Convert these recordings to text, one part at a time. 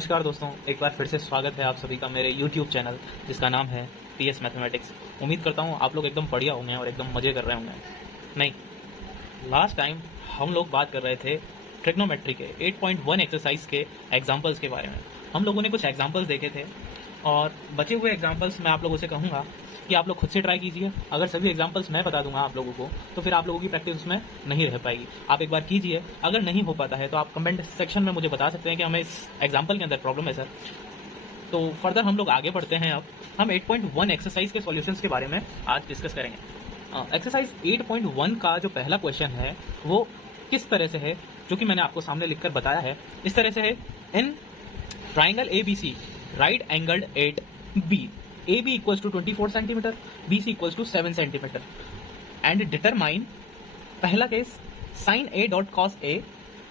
नमस्कार दोस्तों, एक बार फिर से स्वागत है आप सभी का मेरे YouTube चैनल जिसका नाम है PS मैथमेटिक्स। उम्मीद करता हूँ आप लोग एकदम बढ़िया होंगे और एकदम मज़े कर रहे होंगे। नहीं, लास्ट टाइम हम लोग बात कर रहे थे ट्रिग्नोमेट्री के 8.1 एक्सरसाइज के एग्जाम्पल्स के बारे में। हम लोगों ने कुछ एग्जाम्पल्स देखे थे और बचे हुए एग्जाम्पल्स मैं आप लोगों से कहूँगा कि आप लोग खुद से ट्राई कीजिए। अगर सभी एग्जाम्पल्स मैं बता दूंगा आप लोगों को तो फिर आप लोगों की प्रैक्टिस उसमें नहीं रह पाएगी। आप एक बार कीजिए, अगर नहीं हो पाता है तो आप कमेंट सेक्शन में मुझे बता सकते हैं कि हमें इस एग्जाम्पल के अंदर प्रॉब्लम है सर। तो फर्दर हम लोग आगे बढ़ते हैं। अब हम 8.1 एक्सरसाइज के सॉल्यूशंस के बारे में आज डिस्कस करेंगे। एक्सरसाइज 8.1 का जो पहला क्वेश्चन है वो किस तरह से है, जो कि मैंने आपको सामने लिखकर बताया है। इस तरह से है, in triangle ABC right angled at B, AB equals to 24 centimetre, BC equals to 7 centimetre and determine, पहला case sine A dot cos A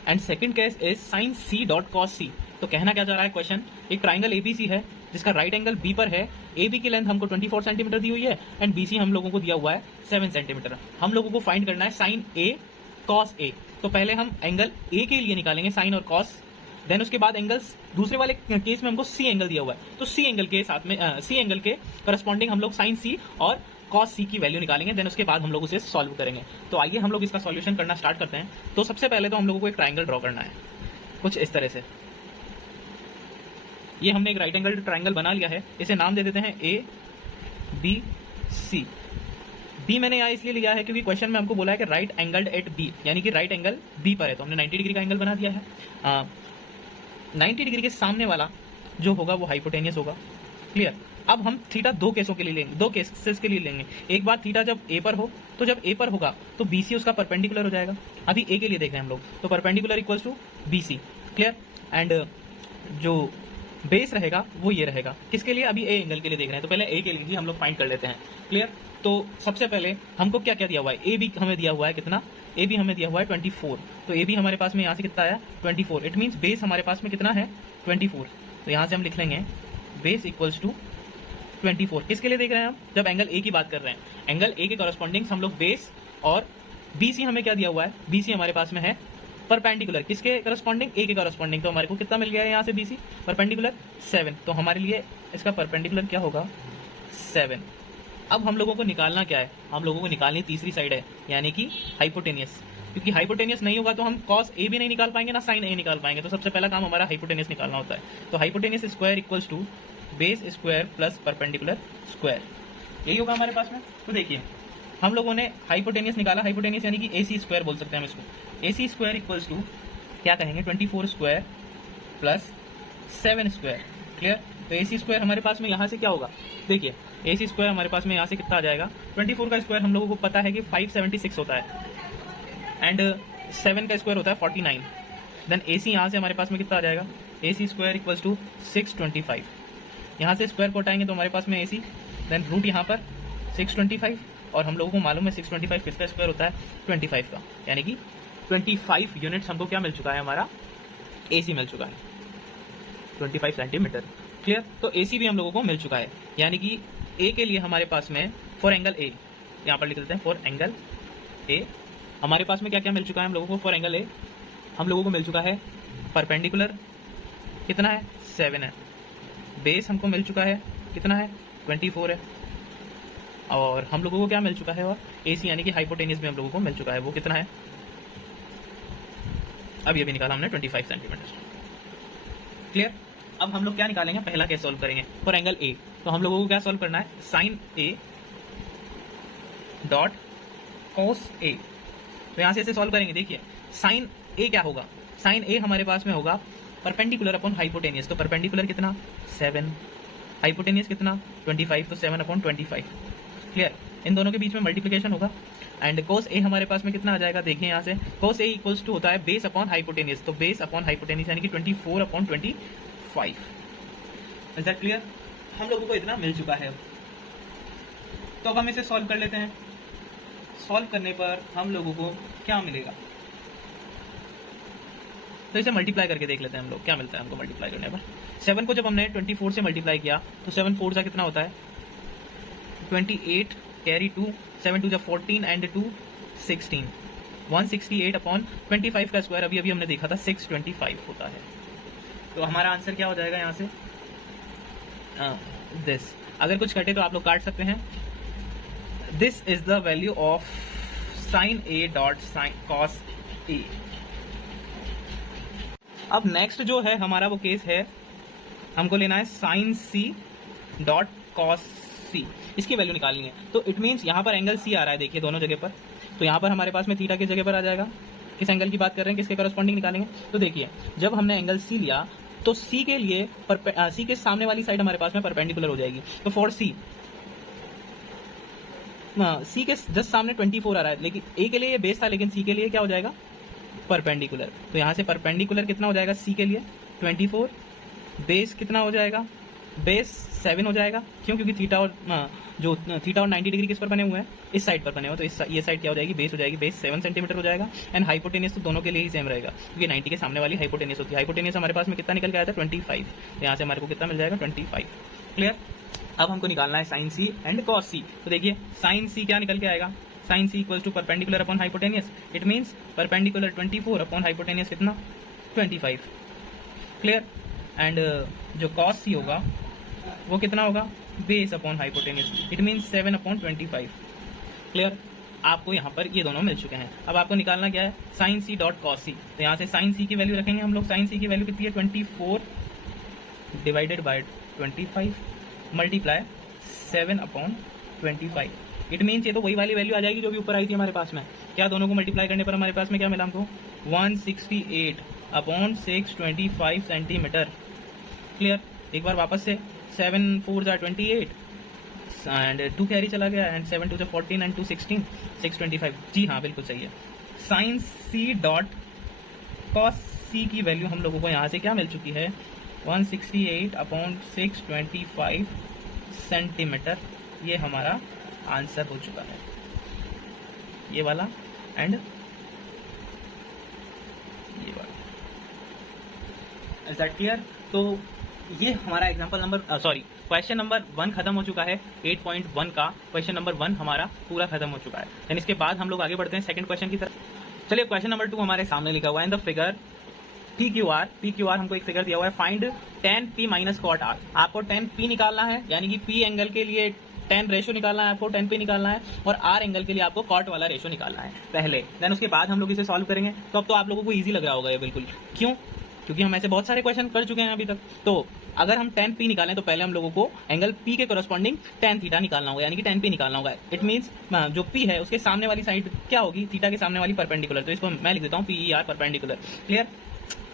and second case is sine C dot cos C। तो कहना क्या चाह रहा है question, एक triangle ABC है जिसका राइट एंगल B पर है। AB की लेंथ हमको 24 सेंटीमीटर दी हुई है एंड BC हम लोगों को दिया हुआ है 7 सेंटीमीटर। हम लोगों को फाइंड करना है साइन A कॉस A। तो पहले हम एंगल A के लिए निकालेंगे साइन और कॉस, देन उसके बाद एंगल्स दूसरे वाले केस में हमको सी एंगल दिया हुआ है तो सी एंगल के साथ में सी एंगल के करस्पॉन्डिंग हम लोग साइन सी और कॉस सी की वैल्यू निकालेंगे। देन उसके बाद हम लोग उसे सॉल्व करेंगे। तो आइए हम लोग इसका सॉल्यूशन करना स्टार्ट करते हैं। तो सबसे पहले तो हम लोगों को एक ट्राइंगल ड्रॉ करना है कुछ इस तरह से। ये हमने एक राइट एंगल ट्राइंगल बना लिया है, इसे नाम दे देते हैं ABC। बी मैंने यहाँ इसलिए लिया है क्योंकि क्वेश्चन में हमको बोला है कि राइट एंगल्ड एट बी, यानी कि राइट एंगल बी पर है, तो हमने 90 डिग्री का एंगल बना दिया है। 90 डिग्री के सामने वाला जो होगा वो हाइपोटेनियस होगा। क्लियर। अब हम थीटा दो केसों के लिए लेंगे, दो केसेस के लिए लेंगे। एक बार थीटा जब ए पर हो, तो जब ए पर होगा तो बीसी उसका परपेंडिकुलर हो जाएगा। अभी ए के लिए देख रहे हैं हम लोग, तो perpendicular equals to BC. Clear. And जो बेस रहेगा वो ये रहेगा। किसके लिए? अभी ए एंगल के लिए देख रहे हैं, तो पहले ए के लिए ही हम लोग फाइंड कर लेते हैं। क्लियर। तो सबसे पहले हमको क्या क्या दिया हुआ है, ए बी हमें दिया हुआ है कितना, ए बी हमें दिया हुआ है 24। तो ए बी हमारे पास में यहाँ से कितना आया 24। इट मीन्स बेस हमारे पास में कितना है 24। तो यहाँ से हम लिख लेंगे बेस इक्वल्स टू 24। किसके लिए देख रहे हैं हम? जब एंगल ए की बात कर रहे हैं, एंगल ए के कॉरस्पॉन्डिंग हम लोग बेस और बीसी हमें क्या दिया हुआ है, बीसी हमारे पास में है परपेंडिकुलर। किसके करस्पॉन्डिंग? ए के करस्पॉन्डिंग। तो हमारे को कितना मिल गया है यहाँ से बीसी परपेंडिकुलर 7। तो हमारे लिए इसका परपेंडिकुलर क्या होगा 7। अब हम लोगों को निकालना क्या है, हम लोगों को निकालनी तीसरी साइड है, यानी कि हाइपोटेनियस। क्योंकि हाइपोटेनियस नहीं होगा तो हम कॉस ए भी नहीं निकाल पाएंगे ना साइन ए निकाल पाएंगे। तो सबसे पहला काम हमारा हाइपोटेनियस निकालना होता है। तो hypotenuse square equals to base square plus perpendicular square, यही होगा हमारे पास में। तो देखिए हम लोगों ने हाइपोटेनियस निकाला, हाइपोटेनियस यानी कि AC स्क्वायर बोल सकते हैं हम इसको। AC स्क्वायर इक्वल्स टू क्या कहेंगे 24 स्क्वायर प्लस 7 स्क्वायर। क्लियर। तो AC स्क्वायर हमारे पास में यहाँ से क्या होगा, देखिए AC स्क्वायर हमारे पास में यहाँ से कितना आ जाएगा, 24 का स्क्वायर हम लोगों को पता है कि 576 होता है एंड 7 का स्क्वायर होता है 49। देन AC यहाँ से हमारे पास में कितना आ जाएगा, AC स्क्वायर इक्वल्स टू 625। यहाँ से स्क्वायर को हटाएंगे तो हमारे पास में AC, देन रूट यहाँ पर 625 और हम लोगों को मालूम है 625 किसका स्क्वायर होता है 25 का, यानी कि 25 यूनिट्स हमको क्या मिल चुका है, हमारा AC मिल चुका है 25 सेंटीमीटर। क्लियर। तो AC भी हम लोगों को मिल चुका है, यानी कि A के लिए हमारे पास में फॉर एंगल A, यहाँ पर लिख देते हैं फॉर एंगल A हमारे पास में क्या क्या मिल चुका है हम लोगों को। फॉर एंगल A हम लोगों को मिल चुका है परपेंडिकुलर कितना है 7 है, बेस हमको मिल चुका है कितना है 24 है, और हम लोगों को क्या मिल चुका है, और AC यानी कि हाइपोटेनियस भी हम लोगों को मिल चुका है, वो कितना है, अब ये भी निकाला हमने 25 सेंटीमीटर। क्लियर। अब हम लोग क्या निकालेंगे, पहला केस सॉल्व करेंगे फॉर एंगल A। तो हम लोगों को क्या सॉल्व करना है, sine A dot cos A। तो यहाँ से इसे सॉल्व करेंगे। देखिए साइन A क्या होगा, साइन A हमारे पास में होगा परपेंडिकुलर अपॉन हाइपोटेनियस। तो परपेंडिकुलर कितना 7, हाइपोटेनियस कितना 25, तो 7 अपॉन 25। क्लियर। इन दोनों के बीच में मल्टीप्लिकेशन होगा एंड कोस A हमारे पास में कितना आ जाएगा, देखिए यहाँ से कोस A इक्वल्स टू होता है बेस अपॉन हाइपोटेनियस। तो बेस अपॉन हाइपोटेनियस यानी कि 24 अपॉन 25। Is that clear? हम लोगों को इतना मिल चुका है। तो अब हम इसे सॉल्व कर लेते हैं। सॉल्व करने पर हम लोगों को क्या मिलेगा, तो इसे मल्टीप्लाई करके देख लेते हैं हम लोग क्या मिलता है हमको मल्टीप्लाई करने पर। 7 को जब हमने 24 से मल्टीप्लाई किया तो 7 4 का कितना होता है 28 कैरी 2, 7 2 14 एंड 2 16, 168 अपॉन 25 का स्क्वायर अभी अभी हमने देखा था 625 होता है। तो हमारा आंसर क्या हो जाएगा यहाँ से, दिस। अगर कुछ कटे तो आप लोग काट सकते हैं। This is the value of sine A dot sine cos A. अब नेक्स्ट जो है हमारा वो केस है, हमको लेना है साइन सी डॉट कॉस सी। इसकी वैल्यू निकालनी है। तो इट मीन्स यहाँ पर एंगल सी आ रहा है, देखिए दोनों जगह पर। तो यहाँ पर हमारे पास में थीटा किस जगह पर आ जाएगा, किस एंगल की बात कर रहे हैं, किसके करस्पॉन्डिंग निकालेंगे। तो देखिए जब हमने एंगल सी लिया तो सी के लिए सी के सामने वाली साइड हमारे पास में परपेंडिकुलर हो जाएगी। तो फॉर सी के जस्ट सामने 24 आ रहा है, लेकिन ए के लिए ये बेस था, लेकिन सी के लिए क्या हो जाएगा, परपेंडिकुलर। तो यहाँ से परपेंडिकुलर कितना हो जाएगा सी के लिए 24, बेस कितना हो जाएगा, बेस 7 हो जाएगा। क्यों, क्योंकि थीटा और जो थीटा और 90 डिग्री किस पर बने हुए हैं, इस साइड पर बने हुए। तो ये साइड क्या हो जाएगी, बेस हो जाएगी, बेस 7 सेंटीमीटर हो जाएगा। एंड हाइपोटेनियस तो दोनों के लिए ही सेम रहेगा, क्योंकि 90 के सामने वाली हाइपोटेनियस होती है। हाइपोटेनियस हमारे पास में कितना निकल के आया था 25। तो यहाँ से हमारे को कितना मिल जाएगा 25। क्लियर। अब हमको निकालना है sine C and cos C. तो देखिए साइन सी क्या निकल के आएगा, sine C equals to perpendicular upon hypotenuse. It means perpendicular 24 upon hypotenuse कितना 25। क्लियर। एंड जो कॉस सी होगा वो कितना होगा, base upon hypotenuse. It means 7 upon 25। Clear. आपको यहाँ पर ये दोनों मिल चुके हैं। अब आपको निकालना क्या है, sine C dot cos C. तो यहाँ से साइन सी की वैल्यू रखेंगे हम लोग। साइन सी की वैल्यू कितनी है 24 divided by 25 multiply 7 upon 25। It means ये तो वही वाली वैल्यू आ जाएगी जो भी ऊपर आई थी हमारे पास में। क्या दोनों को मल्टीप्लाई करने पर हमारे पास में क्या मिला हमको, 168 अपॉन 625 सेंटीमीटर। क्लियर। एक बार वापस से 7 4 जार 28 एंड 2 कैरी चला गया एंड 7 2 जार 14 एंड 2 16 625। जी हाँ बिल्कुल सही है। साइन सी डॉट कॉस सी की वैल्यू हम लोगों को यहाँ से क्या मिल चुकी है, 168 अपॉन 625 सेंटीमीटर। ये हमारा आंसर हो चुका है, ये वाला एंड ये वाला। Is that clear. तो ये हमारा एग्जांपल नंबर क्वेश्चन नंबर 1 खत्म हो चुका है। 8.1 का क्वेश्चन नंबर 1 हमारा पूरा खत्म हो चुका है। देन इसके बाद हम लोग आगे बढ़ते हैं सेकंड क्वेश्चन की तरफ। चलिए क्वेश्चन नंबर 2 हमारे सामने लिखा हुआ है, in the figure P Q R हमको एक फिगर दिया हुआ है, find tan p minus cot R. आपको tan p निकालना है, यानी कि p एंगल के लिए tan रेशो निकालना है, आपको tan p निकालना है, और r एंगल के लिए आपको कॉट वाला रेशो निकालना है पहले। देन उसके बाद हम लोग इसे सॉल्व करेंगे। तो अब तो आप लोगों को ईजी लग रहा होगा ये बिल्कुल। क्यों, क्योंकि हम ऐसे बहुत सारे क्वेश्चन कर चुके हैं अभी तक। तो अगर हम tan p निकालें तो पहले हम लोगों को एंगल p के कोरस्पॉन्डिंग tan थीटा निकालना होगा, यानी कि tan p निकालना होगा। इट मीन्स जो p है उसके सामने वाली साइड क्या होगी, थीटा के सामने वाली परपेंडिकुलर। तो इसको मैं लिख देता हूँ PER परपेंडिकुलर। क्लियर।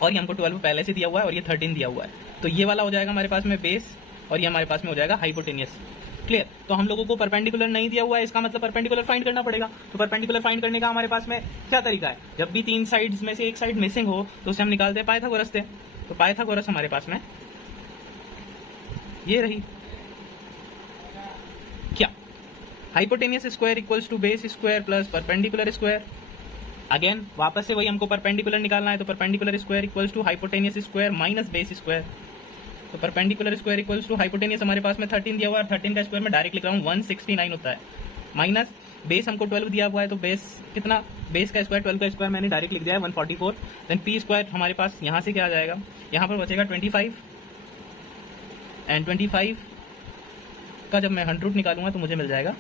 और ये हमको 12 पहले से दिया हुआ है और ये 13 दिया हुआ है। तो ये वाला हो जाएगा हमारे पास में बेस और ये हमारे पास में हो जाएगा हाइपोटेनियस। क्लियर। तो हम लोगों को परपेंडिकुलर नहीं दिया हुआ है, इसका मतलब परपेंडिकुलर फाइंड करना पड़ेगा। तो परपेंडिकुलर फाइंड करने का हमारे पास में क्या तरीका है, जब भी 3 साइड्स में से एक साइड मिसिंग हो तो उसे हम निकालते हैं पाइथागोरस से। तो पाइथागोरस हमारे पास में ये रही क्या, hypotenuse square equals to base square plus perpendicular square. Again वापस से वही हमको परपेंडिकुलर निकालना है। तो perpendicular square equals to hypotenuse square minus base square. तो perpendicular square equals to hypotenuse हमारे पास में 13 दिया हुआ है, 13 का स्क्वायर में डायरेक्ट लिख रहा हूँ 169 होता है, माइनस बेस हमको 12 दिया हुआ है। तो बेस कितना, बेस का स्क्वायर 12 का स्क्वायर मैंने डायरेक्ट लिख दिया है 144। देन पी स्क्वायर हमारे पास यहाँ से क्या आ जाएगा, यहाँ पर बचेगा 25 एंड 25 का जब मैं 100 निकालूंगा तो मुझे मिल जाएगा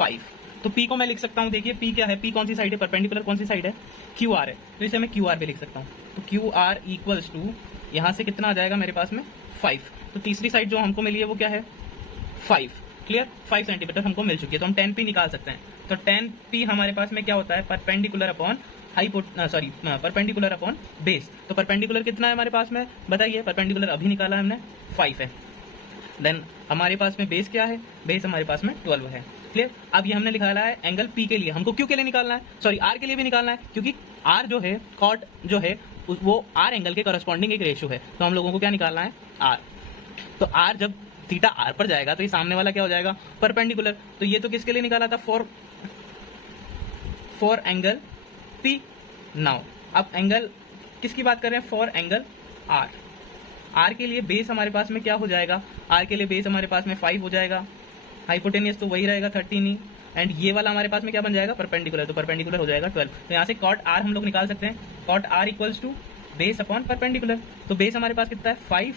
5। तो P को मैं लिख सकता हूँ, देखिए P क्या है, P कौन सी साइड है, परपेंडिकुलर कौन सी साइड है, QR है। तो इसे मैं QR भी लिख सकता हूँ। तो QR इक्वल्स टू यहाँ से कितना आ जाएगा मेरे पास में 5। तो तीसरी साइड जो हमको मिली है वो क्या है 5। क्लियर। 5 सेंटीमीटर हमको मिल चुकी है। तो हम tan P निकाल सकते हैं। तो tan P हमारे पास में क्या होता है, perpendicular upon perpendicular upon base. तो परपेंडिकुलर कितना है हमारे पास में बताइए, परपेंडिकुलर अभी निकाला है हमने 5 है। देन हमारे पास में बेस क्या है, बेस हमारे पास में 12 है। क्लियर। अब ये हमने निकाला है एंगल P के लिए, हमको Q के लिए निकालना है, सॉरी R के लिए भी निकालना है, क्योंकि R जो है कॉट जो है वो R एंगल के करस्पॉन्डिंग एक रेशियो है। तो हम लोगों को क्या निकालना है R। तो R जब थीटा R पर जाएगा तो ये सामने वाला क्या हो जाएगा परपेंडिकुलर। तो ये तो किसके लिए निकाला था, फॉर एंगल P। नाउ अब एंगल किसकी बात कर रहे हैं, फॉर एंगल R। R के लिए बेस हमारे पास में क्या हो जाएगा, R के लिए बेस हमारे पास में 5 हो जाएगा, हाइपोटेनियस तो वही रहेगा 13 ही, एंड ये वाला हमारे पास में क्या बन जाएगा परपेंडिकुलर। तो परपेंडिकुलर हो जाएगा 12। तो यहाँ से कॉट R हम लोग निकाल सकते हैं। Cot R equals to base upon perpendicular. तो बेस हमारे पास कितना है 5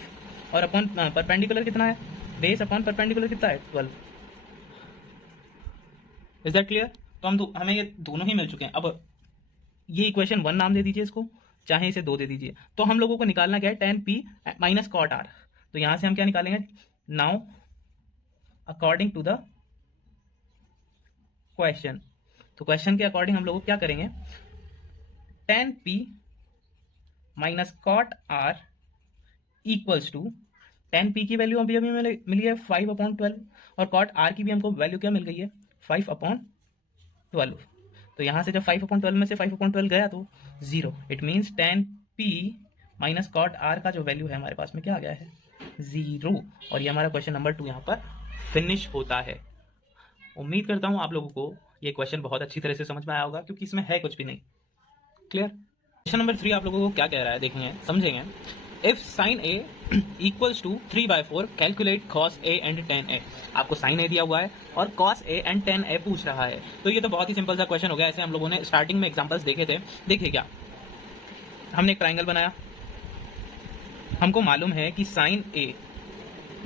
और अपॉन परपेंडिकुलर कितना है, बेस अपॉन परपेंडिकुलर कितना है 12। Is that clear? तो हमें ये दोनों ही मिल चुके हैं। अब ये इक्वेशन 1 नाम दे दीजिए इसको, चाहे इसे 2 दे दीजिए। तो हम लोगों को निकालना क्या है, tan p minus cot r। तो यहां से हम क्या निकालेंगे, now according to the question, तो क्वेश्चन के अकॉर्डिंग हम लोग क्या करेंगे, tan p minus cot r equals to, tan p की वैल्यू अभी अभी मिली है 5/12 और कॉट r की भी हमको वैल्यू क्या मिल गई है 5/12। तो यहां से जब 5/12 में से 5/12 गया तो 0, it means tan p minus cot r का जो वैल्यू है हमारे पास में क्या आ गया है 0। और ये हमारा क्वेश्चन नंबर 2 यहाँ पर फिनिश होता है। उम्मीद करता हूं आप लोगों को ये क्वेश्चन बहुत अच्छी तरह से समझ में आया होगा, क्योंकि इसमें है कुछ भी नहीं। क्लियर? क्वेश्चन नंबर 3 आप लोगों को क्या कह रहा है, देखेंगे समझेंगे। If sine A equals to 3/4 calculate cos A and tan a। आपको साइन ए दिया हुआ है और cos A and tan a पूछ रहा है। तो ये तो बहुत ही सिंपल सा क्वेश्चन हो गया। ऐसे हम लोगों ने स्टार्टिंग में एग्जांपल्स देखे थे। देखिए क्या, हमने एक ट्राइंगल बनाया, हमको मालूम है कि sine A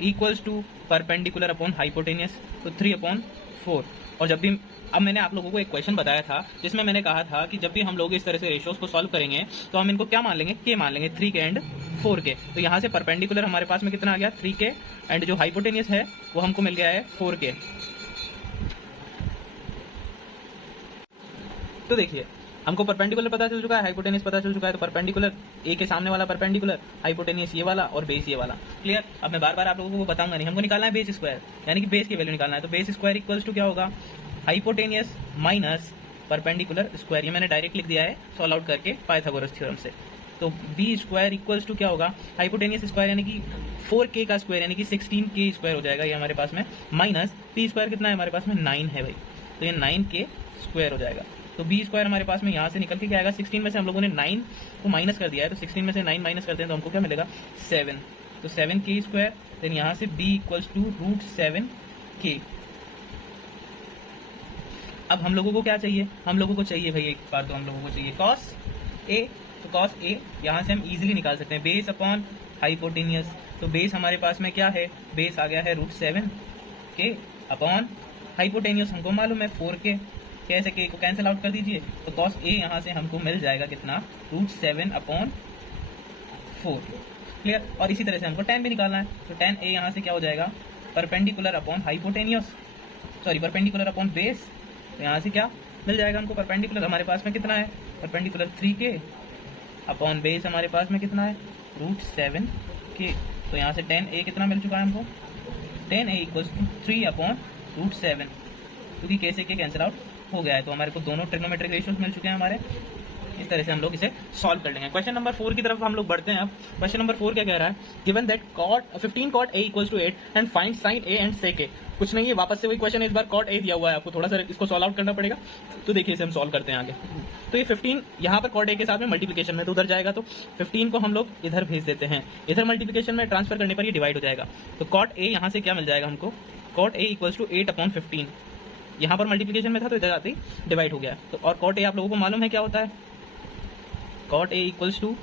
equals to perpendicular upon hypotenuse, तो 3/4। और जब भी, अब मैंने आप लोगों को एक क्वेश्चन बताया था जिसमें मैंने कहा था कि जब भी हम लोग इस तरह से रेशियोज को सॉल्व करेंगे तो हम इनको क्या मान लेंगे, के मान लेंगे, 3 के एंड 4 के। तो यहाँ से परपेंडिकुलर हमारे पास में कितना आ गया 3 के, एंड जो हाइपोटेनियस है वो हमको मिल गया है 4 के। तो देखिए हमको परपेंडिकुलर पता चल चुका है, हाइपोटेनियस पता चल चुका है। तो परपेंडिकुलर ए के सामने वाला परपेंडिकुलर, हाइपोटेनियस ये वाला और बेस ये वाला। क्लियर? अब मैं बार बार आप लोगों को बताऊंगा नहीं, हमको निकालना है बेस स्क्वायर, यानी कि बेस की वैल्यू निकालना है। तो बेस स्क्वायर इक्वल्स टू क्या होगा, हाइपोटेनियस माइनस परपेंडिकुलर स्क्वायर। ये मैंने डायरेक्ट लिख दिया है सॉल्व आउट करके पाइथागोरस थ्योरम से। तो बी स्क्वायर इक्वल्स टू क्या होगा, हाइपोटेनियस स्क्वायर यानी कि 4k का स्क्वायर यानी कि 16k स्क्वायर हो जाएगा ये हमारे पास में, माइनस पी स्क्वायर कितना है हमारे पास में 9 है भाई, तो ये 9k स्क्वायर हो जाएगा। तो बी स्क्वायर हमारे पास में यहाँ से निकल के क्या आएगा, 16 में से हम लोगों ने 9 को माइनस कर दिया है, तो 16 में से 9 माइनस करते हैं तो हमको क्या मिलेगा 7। तो 7k स्क्वायर, देन यहाँ से b इक्वल्स टू √7k। अब हम लोगों को क्या चाहिए, हम लोगों को चाहिए भाई एक बार, तो हम लोगों को चाहिए कॉस ए। तो कॉस ए यहाँ से हम इजीली निकाल सकते हैं, बेस अपॉन हाइपोटेनियस। तो बेस हमारे पास में क्या है, बेस आ गया है √7k अपॉन हाइपोटेनियस हमको मालूम है 4k। कैसे के को कैंसिल आउट कर दीजिए, तो कॉस ए यहाँ से हमको मिल जाएगा कितना √7/4। क्लियर? और इसी तरह से हमको tan भी निकालना है। तो tan ए यहाँ से क्या हो जाएगा, perpendicular upon hypotenuse, sorry perpendicular upon base. तो यहाँ से क्या मिल जाएगा हमको, परपेंडिकुलर हमारे पास में कितना है, परपेंडिकुलर 3k अपॉन बेस हमारे पास में कितना है √7k। तो यहाँ से tan a कितना मिल चुका है हमको, tan a इक्वल्स टू 3/√7, क्योंकि कैसे के कैंसिल आउट हो गया है। तो हमारे को दोनों ट्रिग्नोमेट्रिक रेशियोज मिल चुके हैं हमारे। इस तरह से हम लोग इसे सॉल्व कर लेंगे। क्वेश्चन नंबर 4 की तरफ हम लोग बढ़ते हैं। अब क्वेश्चन नंबर 4 क्या कह रहा है, given that cot 15 cot a equals to 8 and find साइन a एंड sec a। कुछ नहीं है, वापस से वही क्वेश्चन है, इस बार cot a दिया हुआ है, आपको थोड़ा सा इसको सॉल्व आउट करना पड़ेगा। तो देखिए इसे हम सॉल्व करते हैं आगे। तो ये 15 यहाँ पर cot a के साथ में मल्टीप्लीकेशन में तो उधर जाएगा, तो 15 को हम लोग इधर भेज देते हैं, इधर मल्टीप्लीकेशन में ट्रांसफर करने पर ये डिवाइड हो जाएगा। तो cot a यहाँ से क्या मिल जाएगा हमको, cot a इक्वल्स टू 8/15। यहाँ पर मल्टीप्लीकेशन में था तो इधर आते ही डिवाइड हो गया। तो और cot a आप लोगों को मालूम है क्या होता है, cot a इक्वल्स टू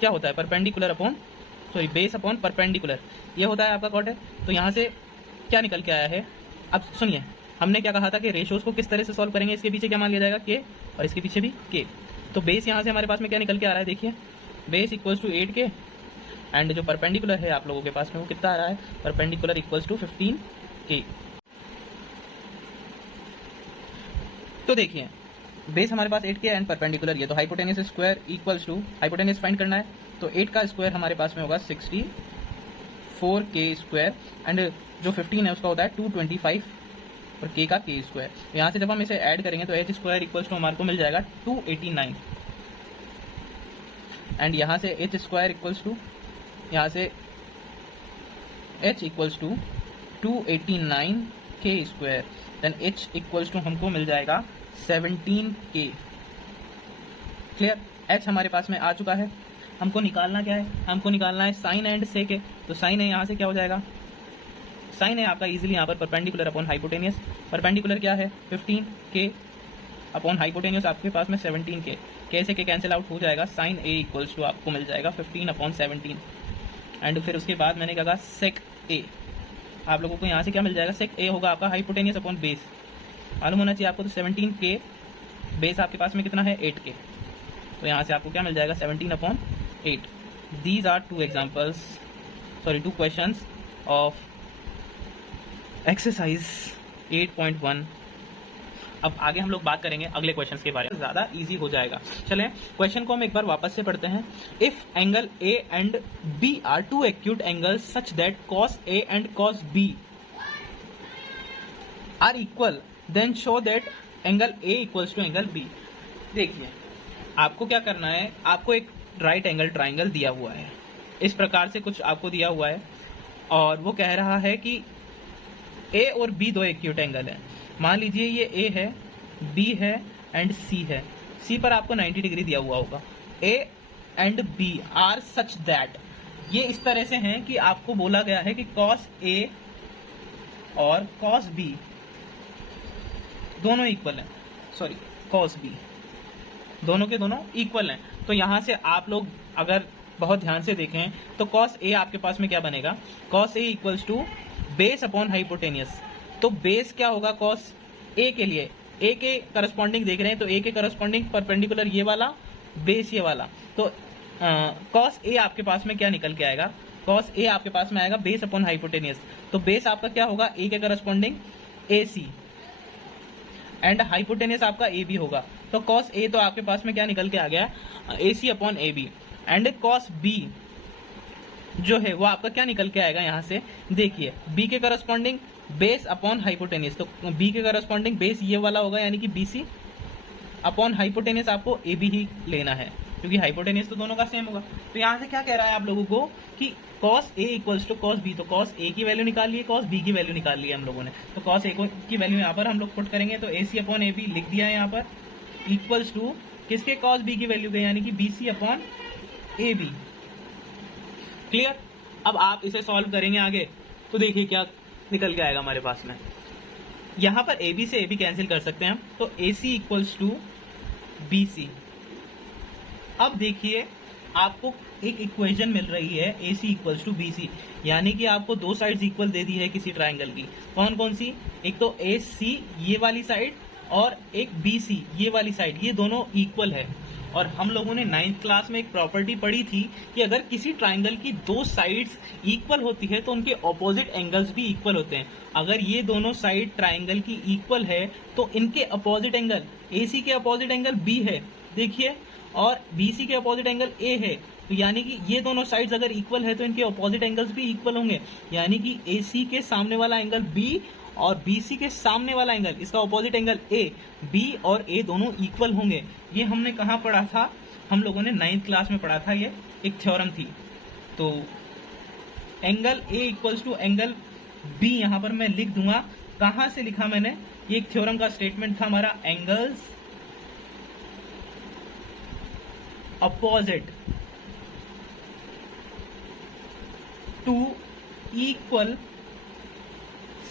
क्या होता है, perpendicular upon, sorry base upon perpendicular, ये होता है आपका cot a। तो यहाँ से क्या निकल के आया है, अब सुनिए हमने क्या कहा था कि रेशियोज को किस तरह से सॉल्व करेंगे, इसके पीछे क्या मान लिया जाएगा k और इसके पीछे भी k। तो बेस यहाँ से हमारे पास में क्या निकल के आ रहा है, देखिए base equals to 8k and जो परपेंडिकुलर है आप लोगों के पास में वो कितना आ रहा है, परपेंडिकुलर इक्वल्स टू 15k। तो देखिए बेस हमारे पास 8k एंड परपेंडिकुलर ये, तो hypotenuse square equals to, hypotenuse find करना है तो 8 का स्क्वायर हमारे पास में होगा 64k स्क्वायर एंड जो 15 है उसका होता है 225 और k का k स्क्वायर। यहाँ से जब हम इसे ऐड करेंगे तो h स्क्वायर इक्वल्स टू हमारे को मिल जाएगा 289 एंड यहाँ से h स्क्वायर इक्वल्स टू, यहाँ से h equals to 289k square, then h equals to हमको मिल जाएगा 17k। क्लियर? h हमारे पास में आ चुका है, हमको निकालना क्या है, हमको निकालना है साइन एंड सेक है। तो साइन है यहाँ से क्या हो जाएगा, साइन है आपका इजीली यहाँ पर परपेंडिकुलर अपॉन हाइपोटेनियस, परपेंडिकुलर क्या है 15k अपॉन हाइपोटेनियस आपके पास में 17k। के से के कैंसिल आउट हो जाएगा, साइन ए इक्वल्स टू आपको मिल जाएगा 15/17। एंड फिर उसके बाद मैंने कहा सेक ए, आप लोगों को यहाँ से क्या मिल जाएगा, सेक ए होगा आपका हाइपोटेनियस अपॉन बेस, मालूम होना चाहिए आपको। तो 17K, बेस आपके पास में कितना है 8K, तो यहाँ से आपको क्या मिल जाएगा 17/8। These are two questions of exercise 8.1। अब आगे हम लोग बात करेंगे अगले क्वेश्चंस के बारे में, ज्यादा इजी हो जाएगा। चलें क्वेश्चन को हम एक बार वापस से पढ़ते हैं। If angle A and B are two acute angles such that cos A and cos B are equal then show that angle A equals to angle B. देखिए आपको क्या करना है, आपको एक राइट एंगल ट्राइंगल दिया हुआ है, इस प्रकार से कुछ आपको दिया हुआ है, और वो कह रहा है कि ए और बी दो एक्यूट एंगल है। मान लीजिए ये ए है, बी है एंड सी है। सी पर आपको 90 डिग्री दिया हुआ होगा। A and B are such that, ये इस तरह से हैं कि आपको बोला गया है कि कॉस ए और कॉस बी दोनों इक्वल हैं, सॉरी कॉस बी दोनों के दोनों इक्वल हैं। तो यहां से आप लोग अगर बहुत ध्यान से देखें तो कॉस ए आपके पास में क्या बनेगा, cos A equals to base upon hypotenuse. तो बेस क्या होगा कॉस ए के लिए, ए के करस्पॉन्डिंग देख रहे हैं तो ए के करस्पॉन्डिंग परपेंडिकुलर ये वाला, बेस ये वाला। तो कॉस ए आपके पास में क्या निकल के आएगा, कॉस ए आपके पास में आएगा बेस अपॉन हाइपोटेनियस। तो बेस आपका क्या होगा, ए के corresponding A C, and hypotenuse आपका ए बी होगा। तो कॉस ए तो आपके पास में क्या निकल के आ गया, A C upon A B, and cos B जो है वो आपका क्या निकल के आएगा यहाँ से, देखिए बी के करस्पॉन्डिंग बेस अपॉन हाइपोटेनियस। तो बी के करस्पॉन्डिंग बेस ये वाला होगा, यानी कि बीसी अपॉन हाइपोटेनियस आपको ए बी ही लेना है, क्योंकि हाइपोटेनियस तो दोनों का सेम होगा। तो यहाँ से क्या कह रहा है आप लोगों को कि cos A equals to cos B, तो कॉस ए की वैल्यू निकाल लिए, कॉस बी की वैल्यू निकाल ली हम लोगों ने। तो कॉस ए की वैल्यू यहाँ पर हम लोग पुट करेंगे, तो ए सी अपॉन ए बी लिख दिया है यहाँ पर, इक्वल्स टू किसके, कॉस बी की वैल्यू के, यानी कि B C upon A B. Clear. अब आप इसे सॉल्व करेंगे आगे तो देखिए क्या निकल के आएगा हमारे पास में। यहां पर ए बी से ए बी कैंसिल कर सकते हैं हम, तो ए सी इक्वल्स टू बी सी। अब देखिए आपको एक इक्वेशन मिल रही है ए सी इक्वल्स टू बी सी, यानी कि आपको दो साइड्स इक्वल दे दी है किसी ट्राइंगल की। कौन कौन सी, एक तो ए सी ये वाली साइड और एक बी सी ये वाली साइड, ये दोनों इक्वल है। और हम लोगों ने 9th क्लास में एक प्रॉपर्टी पढ़ी थी कि अगर किसी ट्राइंगल की दो साइड्स इक्वल होती है तो उनके ऑपोजिट एंगल्स भी इक्वल होते हैं। अगर ये दोनों साइड ट्राइंगल की इक्वल है तो इनके अपोजिट एंगल, AC के अपोजिट एंगल B है देखिए, और BC के अपोजिट एंगल A है। तो यानी कि ये दोनों साइड्स अगर इक्वल है तो इनके अपोजिट एंगल्स भी इक्वल होंगे, यानी कि AC के सामने वाला एंगल B और BC के सामने वाला एंगल, इसका ऑपोजिट एंगल A, B और A दोनों इक्वल होंगे। ये हमने कहाँ पढ़ा था, हम लोगों ने 9th क्लास में पढ़ा था, ये एक थ्योरम थी। तो angle A equals to angle B यहाँ पर मैं लिख दूंगा। कहाँ से लिखा मैंने, ये एक थ्योरम का स्टेटमेंट था हमारा, angles opposite to equal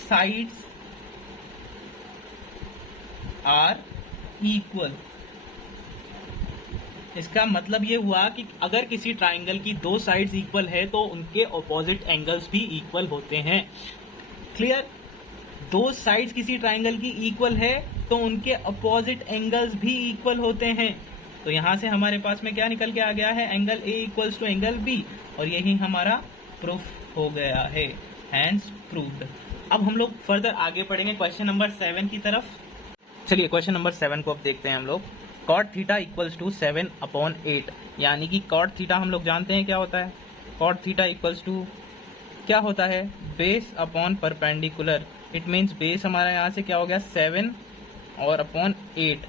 sides are equal. इसका मतलब ये हुआ कि अगर किसी ट्राइंगल की दो साइड्स इक्वल है तो उनके ऑपोजिट एंगल्स भी इक्वल होते हैं। क्लियर। दो साइड्स किसी ट्राइंगल की इक्वल है तो उनके अपोजिट एंगल्स भी इक्वल होते हैं। तो यहां से हमारे पास में क्या निकल के आ गया है, angle A equals to angle B, और यही हमारा प्रूफ हो गया है, हैंस प्रूव्ड। अब हम लोग फर्दर आगे पढ़ेंगे क्वेश्चन नंबर 7 की तरफ। चलिए क्वेश्चन नंबर 7 को अब देखते हैं हम लोग। कॉट थीटा इक्वल्स टू 7/8, यानी कि कॉट थीटा हम लोग जानते हैं क्या होता है। कॉट थीटा इक्वल्स टू क्या होता है, base upon perpendicular. It means base हमारा यहाँ से क्या हो गया 7 और अपॉन 8,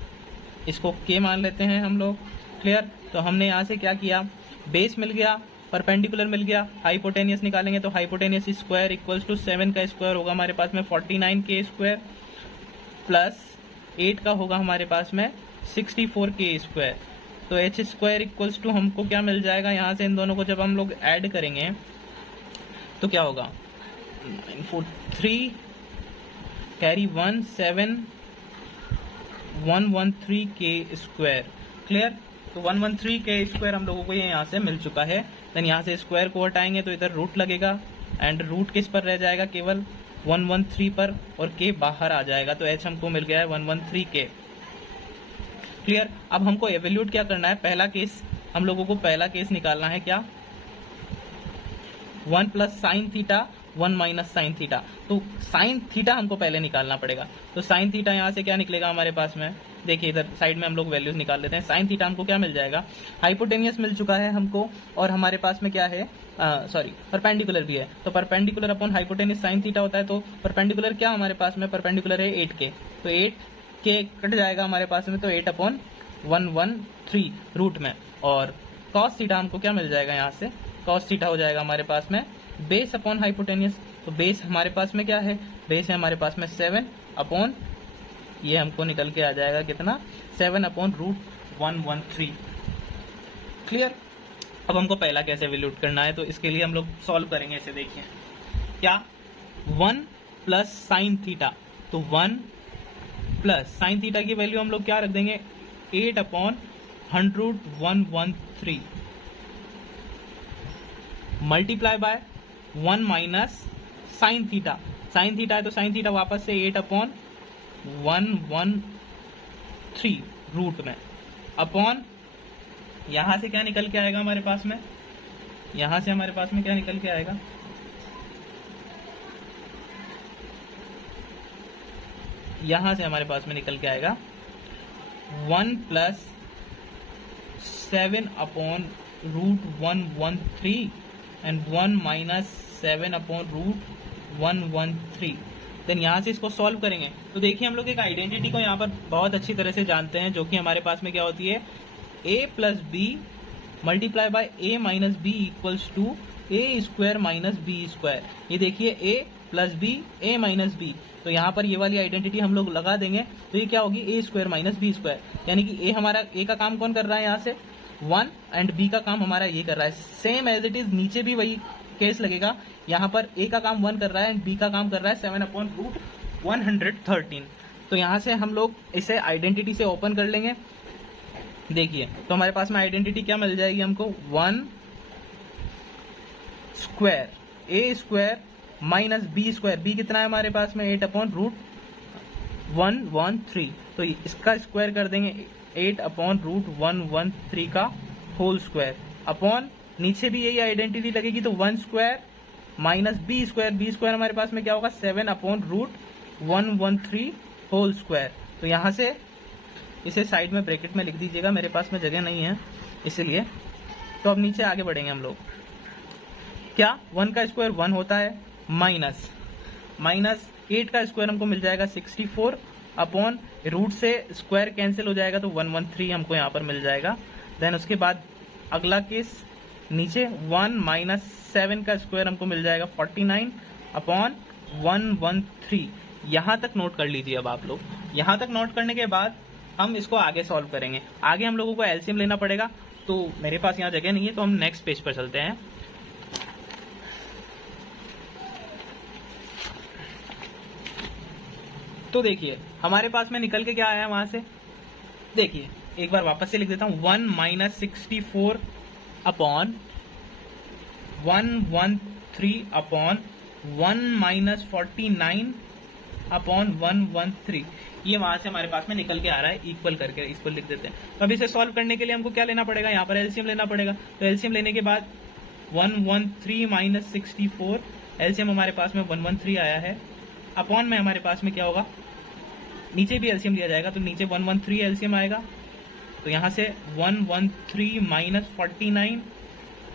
इसको के मान लेते हैं हम लोग। क्लियर। तो हमने यहाँ से क्या किया, बेस मिल गया, परपेंडिकुलर मिल गया, हाइपोटेनियस निकालेंगे तो हाइपोटेनियस स्क्वायर इक्वल्स टू 7 का स्क्वायर होगा हमारे पास में 49k स्क्वायर, प्लस 8 का होगा हमारे पास में 64k स्क्वायर। तो h स्क्वायर इक्वल्स टू हमको क्या मिल जाएगा, यहाँ से इन दोनों को जब हम लोग ऐड करेंगे तो क्या होगा 943 कैरी 1 7 113k स्क्वायर। क्लियर। तो 113 के स्क्वायर हम लोगों को ये यहाँ से मिल चुका है। देन यहाँ से स्क्वायर को हटाएंगे तो इधर रूट लगेगा एंड रूट किस पर रह जाएगा, केवल 113 पर, और के बाहर आ जाएगा। तो एच हमको मिल गया है 113 के। क्लियर। अब हमको एवेल्यूट क्या करना है, पहला केस हम लोगों को पहला केस निकालना है क्या, 1 plus sine theta 1 minus sine theta. तो साइन थीटा हमको पहले निकालना पड़ेगा। तो साइन थीटा यहाँ से क्या निकलेगा हमारे पास में, देखिए इधर साइड में हम लोग वैल्यूज निकाल लेते हैं। साइन थीटा हमको क्या मिल जाएगा, हाइपोटेनियस मिल चुका है हमको, और हमारे पास में क्या है, सॉरी परपेंडिकुलर भी है। तो perpendicular upon hypotenuse sine theta होता है। तो परपेंडिकुलर क्या हमारे पास में, परपेंडिकुलर है 8 के, तो 8 के कट जाएगा हमारे पास में, तो 8 अपॉन 113 रूट में। और कॉस थीटा हमको क्या मिल जाएगा, यहाँ से कॉस थीटा हो जाएगा हमारे पास में बेस अपॉन हाइपोटेनियस। तो बेस हमारे पास में क्या है, बेस है हमारे पास में 7 अपॉन, ये हमको निकल के आ जाएगा कितना, 7 अपॉन रूट 113। क्लियर। अब हमको पहला कैसे एवेल्यूट करना है, तो इसके लिए हम लोग सॉल्व करेंगे। इसे देखिए क्या, 1 प्लस साइन थीटा, तो 1 प्लस साइन थीटा की वैल्यू हम लोग क्या रख देंगे, 8 upon 100/113 multiply by 1 minus sine theta. Sine theta है तो साइन थीटा वापस से 8 अपॉन 113 रूट में, अपॉन यहां से क्या निकल के आएगा हमारे पास में, यहां से हमारे पास में क्या निकल के आएगा, यहां से हमारे पास में निकल के आएगा 1 plus 7 upon root 113 and 1 minus 7 upon root 113। Then यहाँ से इसको सॉल्व करेंगे तो देखिए हम लोग एक आइडेंटिटी को यहाँ पर बहुत अच्छी तरह से जानते हैं, जो कि हमारे पास में क्या होती है, a plus B multiply by a minus B equals to a square minus B square. ये देखिए a plus B a minus B, तो यहाँ पर ये वाली आइडेंटिटी हम लोग लगा देंगे तो ये क्या होगी, a square minus B square. यानी कि a हमारा, a का काम कौन कर रहा है यहाँ से 1 एंड b का काम हमारा ये कर रहा है। सेम एज इट इज नीचे भी वही केस लगेगा, यहाँ पर a का काम 1 कर रहा है एंड b का काम कर रहा है 7 अपॉन रूट 113। तो यहाँ से हम लोग इसे आइडेंटिटी से ओपन कर लेंगे। देखिए तो हमारे पास में आइडेंटिटी क्या मिल जाएगी हमको, 1 square a square minus B square, B कितना है हमारे पास में 8 अपॉन रूट 113, तो इसका स्क्वायर कर देंगे 8 अपॉन रूट 113 का होल स्क्वायर, अपॉन नीचे भी यही आइडेंटिटी लगेगी तो 1 square minus B square, B square हमारे पास में क्या होगा 7 अपॉन रूट 113 होल स्क्वायर। तो यहाँ से इसे साइड में ब्रैकेट में लिख दीजिएगा, मेरे पास में जगह नहीं है इसलिए। तो अब नीचे आगे बढ़ेंगे हम लोग, क्या 1 का स्क्वायर 1 होता है, माइनस 8 का स्क्वायर हमको मिल जाएगा 64 अपॉन रूट से स्क्वायर कैंसिल हो जाएगा तो 113 हमको यहाँ पर मिल जाएगा। देन उसके बाद अगला केस नीचे 1 माइनस 7 का स्क्वायर हमको मिल जाएगा 49 अपॉन 113। यहाँ तक नोट कर लीजिए। अब आप लोग यहाँ तक नोट करने के बाद हम इसको आगे सॉल्व करेंगे। आगे हम लोगों को एलसीएम लेना पड़ेगा, तो मेरे पास यहाँ जगह नहीं है तो हम नेक्स्ट पेज पर चलते हैं। तो देखिए हमारे पास में निकल के क्या आया वहां से, देखिए एक बार वापस से लिख देता हूं, 1 minus 64 upon 113 upon 1 minus 49 upon 113, ये वहां से हमारे पास में निकल के आ रहा है इक्वल करके, इसको लिख देते हैं। तो अब इसे सॉल्व करने के लिए हमको क्या लेना पड़ेगा, यहाँ पर एलसीएम लेना पड़ेगा। तो एलसीएम लेने के बाद 113 माइनस 64, एलसीएम हमारे पास में 113 आया है, अपॉन में हमारे पास में क्या होगा, नीचे भी एलसीएम लिया जाएगा तो नीचे 113 एलसीएम आएगा, तो यहाँ से 113 माइनस 49।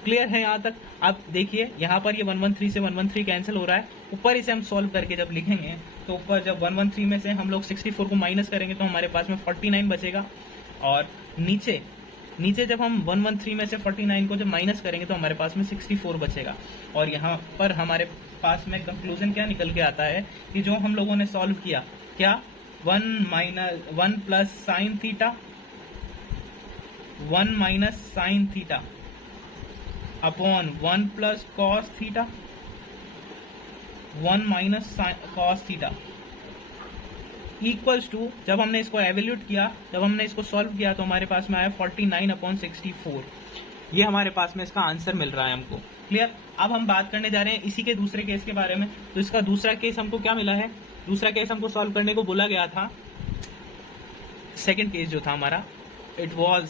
क्लियर है यहाँ तक। अब देखिए यहाँ पर ये 113 से 113 कैंसिल हो रहा है, ऊपर इसे हम सॉल्व करके जब लिखेंगे तो ऊपर जब 113 में से हम लोग 64 को माइनस करेंगे तो हमारे पास में 49 बचेगा, और नीचे जब हम 113 में से 49 को जब माइनस करेंगे तो हमारे पास में 64 बचेगा। और यहाँ पर हमारे पास में कंक्लूजन क्या निकल के आता है कि जो हम लोगों ने सॉल्व किया, क्या 1 plus sine theta 1 minus sine theta upon 1 plus cos theta 1 minus cos theta equals to, जब हमने इसको एवेल्यूट किया, जब हमने इसको सॉल्व किया तो हमारे पास में आया 49/64। ये हमारे पास में इसका आंसर मिल रहा है हमको। क्लियर। अब हम बात करने जा रहे हैं इसी के दूसरे केस के बारे में। तो इसका दूसरा केस हमको क्या मिला है, दूसरा केस हमको सॉल्व करने को बोला गया था। सेकेंड केस जो था हमारा, it was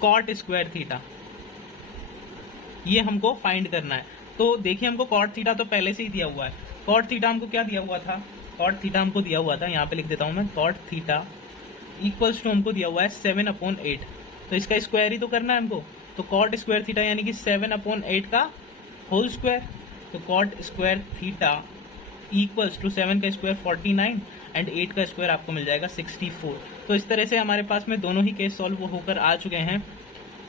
caught square theta, ये हमको फाइंड करना है। तो देखिए हमको कॉट थीटा तो पहले से ही दिया हुआ है। कॉट थीटा हमको क्या दिया हुआ था, कॉट थीटा हमको दिया हुआ था, यहाँ पे लिख देता हूं मैं, कॉट थीटा इक्वल्स टू हमको दिया हुआ है 7/8। तो इसका स्क्वायर ही तो करना है हमको। तो कॉट स्क्वायर थीटा यानी कि 7/8 का होल स्क्वायर। तो cot square theta equals to 7 का स्क्वायर 49 एंड 8 का स्क्वायर आपको मिल जाएगा 64। तो इस तरह से हमारे पास में दोनों ही केस सॉल्व होकर आ चुके हैं।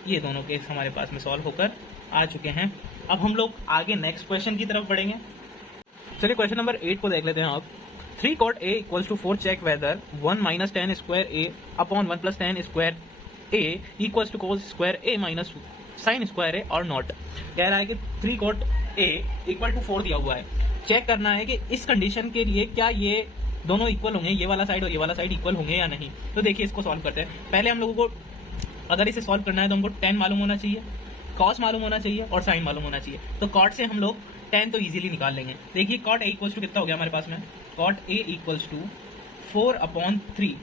ये दोनों केस हमारे पास में सॉल्व होकर आ चुके हैं। अब हम लोग आगे नेक्स्ट क्वेश्चन की तरफ बढ़ेंगे। चलिए क्वेश्चन नंबर 8 को देख लेते हैं आप। 3 cot a equals to 4 check whether 1 minus tan square a upon 1 plus tan square a equals to cos square a minus sin square a or not। कह रहा है कि 3 cot a इक्वल टू 4 दिया हुआ है। चेक करना है कि इस कंडीशन के लिए क्या ये दोनों इक्वल होंगे, ये वाला साइड और ये वाला साइड इक्वल होंगे या नहीं। तो देखिए इसको सॉल्व करते हैं। पहले हम लोगों को अगर इसे सॉल्व करना है तो हमको tan मालूम होना चाहिए, cos मालूम होना चाहिए और sin मालूम होना चाहिए। तो cot से हम लोग tan तो इजीली निकाल लेंगे। देखिए cot a इक्वल्स टू कितना हो गया हमारे पास में, cot a इक्वल्स टू 4/3।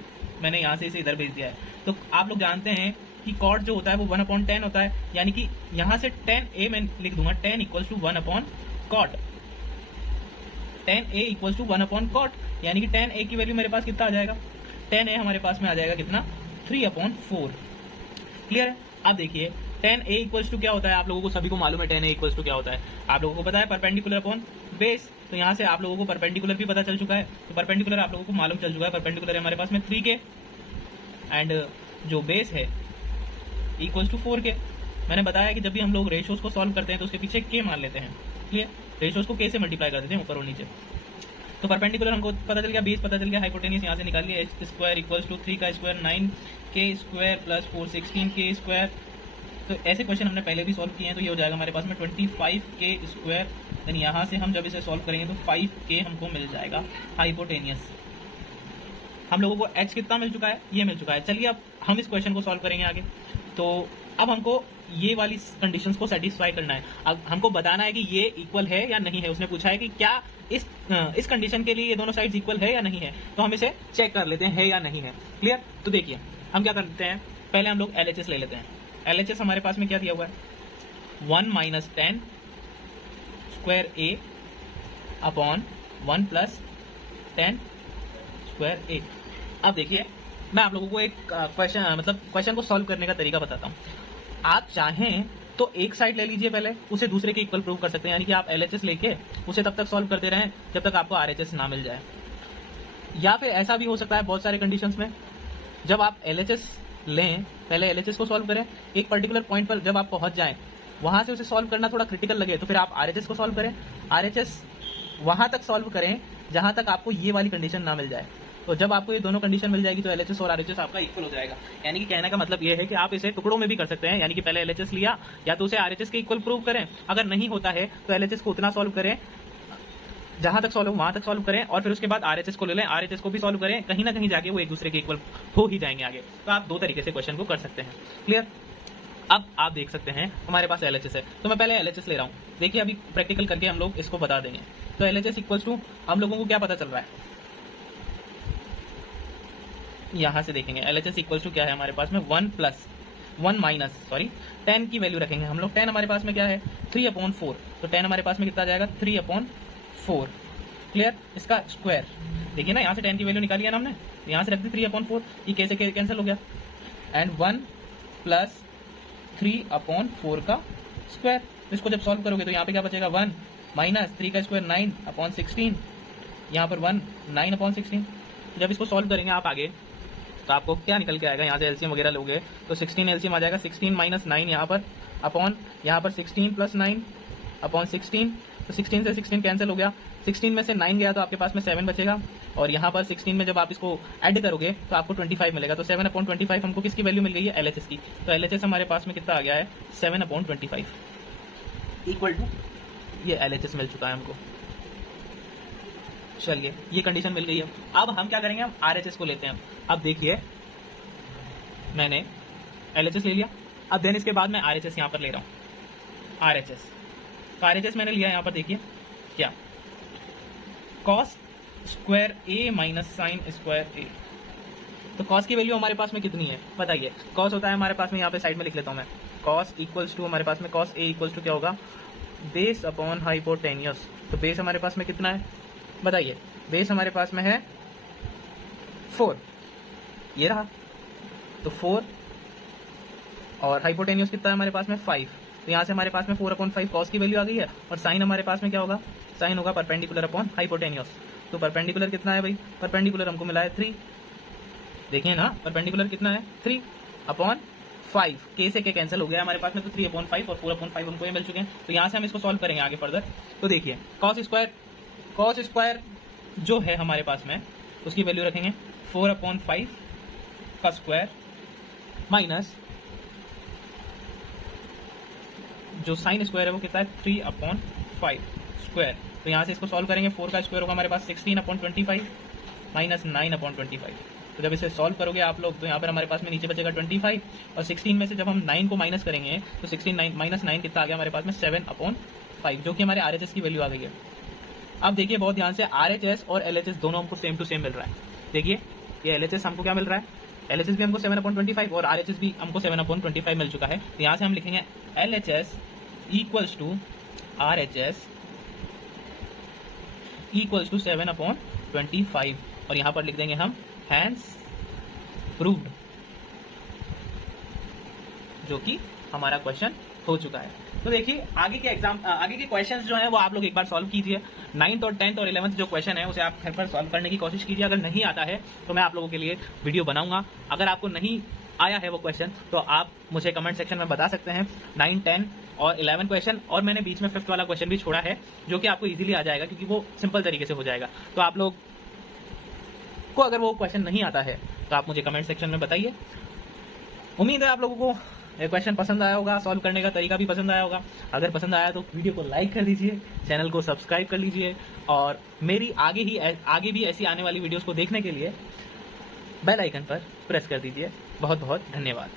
मैंने यहाँ से इसे इधर भेज दिया है। तो आप लोग जानते हैं कि cot जो होता है वो 1/10 होता है, यानी कि यहाँ से tan a मैं लिख दूंगा, tan equals to 1/cot। tan a equals to 1/cot, यानी कि tan a की वैल्यू मेरे पास कितना आ जाएगा, tan a हमारे पास में आ जाएगा कितना, 3/4। क्लियर है। अब देखिए tan a इक्वल्स टू क्या होता है, आप लोगों को सभी को मालूम है tan a इक्वल्स टू क्या होता है। आप लोगों को पता है परपेंडिकुलर अपॉन बेस। तो यहाँ से आप लोगों को परपेंडिकुलर भी पता चल चुका है। तो परपेंडिकुलर आप लोगों को मालूम चल चुका है, परपेंडिकुलर है हमारे पास में 3 के एंड जो बेस है इक्वल्स टू 4 के। मैंने बताया कि जब भी हम लोग रेशियोज को सॉल्व करते हैं तो उसके पीछे के मान लेते हैं। क्लियर। रेशियोज को के से मल्टीप्लाई कर देते हैं ऊपर और नीचे। तो परपेंडिकुलर हमको पता चल गया, बेस पता चल गया, हाइपोटेनियस यहाँ से निकाल लिया, h स्क्वायर इक्वल्स टू 3 का स्क्वायर 9 के स्क्वायर प्लस 4 16 के स्क्वायर। तो ऐसे क्वेश्चन हमने पहले भी सॉल्व किए हैं। तो ये हो जाएगा हमारे पास में 25 के स्क्वायर। देन यहाँ से हम जब इसे सॉल्व करेंगे तो 5 के हमको मिल जाएगा हाइपोटेनियस। हम लोगों को h कितना मिल चुका है, ये मिल चुका है। चलिए अब हम इस क्वेश्चन को सॉल्व करेंगे आगे। तो अब हमको ये वाली कंडीशंस को सेटिस्फाई करना है। अब हमको बताना है कि ये इक्वल है या नहीं है। उसने पूछा है कि क्या इस कंडीशन के लिए ये दोनों साइड्स इक्वल है या नहीं है। तो हम इसे चेक कर लेते हैं है या नहीं है। क्लियर। तो देखिए हम क्या करते हैं, पहले हम लोग LHS ले लेते हैं। LHS हमारे पास में क्या दिया हुआ है, 1 minus tan square a upon 1 plus tan square a। अब देखिए मैं आप लोगों को एक क्वेश्चन को सॉल्व करने का तरीका बताता हूँ। आप चाहें तो एक साइड ले लीजिए, पहले उसे दूसरे के इक्वल प्रूव कर सकते हैं, यानी कि आप LHS लेके उसे तब तक सॉल्व करते रहें जब तक आपको RHS ना मिल जाए। या फिर ऐसा भी हो सकता है बहुत सारे कंडीशंस में, जब आप LHS लें, पहले LHS को सॉल्व करें, एक पर्टिकुलर पॉइंट पर जब आप पहुंच जाएं, वहां से उसे सॉल्व करना थोड़ा क्रिटिकल लगे तो फिर आप RHS को सॉल्व करें। RHS वहां तक सॉल्व करें जहां तक आपको ये वाली कंडीशन ना मिल जाए। तो जब आपको ये दोनों कंडीशन मिल जाएगी तो LHS और RHS आपका इक्वल हो जाएगा। यानी कि कहने का मतलब ये है कि आप इसे टुकड़ों में भी कर सकते हैं, यानी कि पहले LHS लिया या तो उसे RHS के इक्वल प्रूव करें, अगर नहीं होता है तो LHS को उतना सॉल्व करें जहां तक सॉल्व हो वहां तक सॉल्व करें, और फिर उसके बाद RHS को ले लें, RHS को भी सॉल्व करें, कहीं ना कहीं जाके वो एक दूसरे के इक्वल हो ही जाएंगे आगे। तो आप दो तरीके से क्वेश्चन को कर सकते हैं। क्लियर। अब आप देख सकते हैं हमारे पास LHS है, तो मैं पहले LHS ले रहा हूँ। देखिए अभी प्रैक्टिकल करके हम लोग इसको बता देंगे। तो LHS इक्वल्स टू हम लोगों को क्या पता चल रहा है, यहां से देखेंगे LHS इक्वल्स टू क्या है हमारे पास में, 1 माइनस tan की वैल्यू रखेंगे हम लोग। tan हमारे पास में क्या है, 3/4। तो tan हमारे पास में कितना आ जाएगा, 3/4। क्लियर। इसका स्क्वायर देखिए ना, यहाँ से tan की वैल्यू निकाली है ना हमने, यहाँ से रख दी 3/4, ये कैसे कैंसिल हो गया, एंड 1 प्लस 3/4 का स्क्वायर। इसको जब सॉल्व करोगे तो यहाँ पे क्या बचेगा, 1 माइनस 3 का स्क्वायर 9/16, यहाँ पर 1 9/16। जब इसको सॉल्व करेंगे आप आगे तो आपको क्या निकल के आएगा, यहाँ से एलसीएम वगैरह लोगे तो 16 एलसीएम आ जाएगा, 16 माइनस 9 यहाँ पर अपॉन यहाँ पर 16 प्लस 9/16। तो 16 से 16 कैंसिल हो गया, 16 में से 9 गया तो आपके पास में 7 बचेगा, और यहाँ पर 16 में जब आप इसको ऐड करोगे तो आपको 25 मिलेगा। तो 7/25 हमको किसकी वैल्यू मिल गई है, LHS की। तो LHS हमारे पास में कितना आ गया है, 7/25 इक्वल टू ये LHS मिल चुका है हमको। चलिए ये कंडीशन मिल गई है। अब हम क्या करेंगे, हम RHS को लेते हैं। अब देखिए मैंने LHS ले लिया, अब देन इसके बाद मैं RHS यहाँ पर ले रहा हूँ RHS। तो RHS मैंने लिया यहाँ पर, देखिए क्या cos square A minus sine square A। तो cos की वैल्यू हमारे पास में कितनी है बताइए। cos होता है हमारे पास में, यहाँ पे साइड में लिख लेता हूँ मैं, cos इक्वल्स टू हमारे पास में cos A इक्वल्स टू क्या होगा, बेस अपॉन हाइपोटेन्यूस। तो बेस हमारे पास में कितना है बताइए, बेस हमारे पास में है 4, ये रहा, तो 4 और हाइपोटेन्यूस कितना है हमारे पास में 5। तो यहाँ से हमारे पास में 4/5 कॉस की वैल्यू आ गई है, और साइन हमारे पास में क्या होगा, साइन होगा परपेंडिकुलर अपॉन हाइपोटेन्यूस। तो परपेंडिकुलर कितना है भाई, परपेंडिकुलर हमको मिला है 3, देखिए ना परपेंडिकुलर कितना है 3/5, के से के कैंसिल हो गया हमारे पास में, तो 3/5 और 4/5 हमको ये मिल चुके हैं। तो यहाँ से हम इसको सॉल्व करेंगे आगे फर्दर। तो देखिए कॉस स्क्वायर जो है हमारे पास में, उसकी वैल्यू रखेंगे 4/5 का स्क्वायर माइनस जो साइन स्क्वायर है वो कितना है 3/5 स्क्वायर। तो यहाँ से इसको सॉल्व करेंगे, 4 का स्क्वायर होगा हमारे पास 16/25 माइनस 9/25। तो जब इसे सॉल्व करोगे आप लोग, तो यहाँ पर हमारे पास में नीचे बचेगा 25, और 16 में से जब हम 9 को माइनस करेंगे तो 16 माइनस 9 कितना आ गया हमारे पास में 7/5, जो कि हमारे RHS की वैल्यू आ गई है। अब देखिए बहुत ध्यान से, RHS और LHS दोनों हमको सेम टू सेम मिल रहा है। देखिए ये LHS हमको क्या मिल रहा है, LHS भी हमको 7/25 और RHS भी हमको 7/25 मिल चुका है। तो यहाँ से हम लिखेंगे LHS equals to RHS equals to 7/25, और यहाँ पर लिख देंगे हम हैंस प्रूव्ड, जो कि हमारा क्वेश्चन हो चुका है। तो देखिए आगे के क्वेश्चंस जो हैं वो आप लोग एक बार सॉल्व कीजिए। 9th और 10th और 11th जो क्वेश्चन है उसे आप घर पर सॉल्व करने की कोशिश कीजिए। अगर नहीं आता है तो मैं आप लोगों के लिए वीडियो बनाऊंगा। अगर आपको नहीं आया है वो क्वेश्चन तो आप मुझे कमेंट सेक्शन में बता सकते हैं। 9, 10 और 11 क्वेश्चन, और मैंने बीच में 5th वाला क्वेश्चन भी छोड़ा है जो कि आपको इजीली आ जाएगा, क्योंकि वो सिंपल तरीके से हो जाएगा। तो आप लोग को अगर वो क्वेश्चन नहीं आता है तो आप मुझे कमेंट सेक्शन में बताइए। उम्मीद है आप लोगों को ये क्वेश्चन पसंद आया होगा, सॉल्व करने का तरीका भी पसंद आया होगा। अगर पसंद आया तो वीडियो को लाइक कर दीजिए, चैनल को सब्सक्राइब कर लीजिए, और मेरी आगे भी ऐसी आने वाली वीडियोस को देखने के लिए बेल आइकन पर प्रेस कर दीजिए। बहुत बहुत धन्यवाद।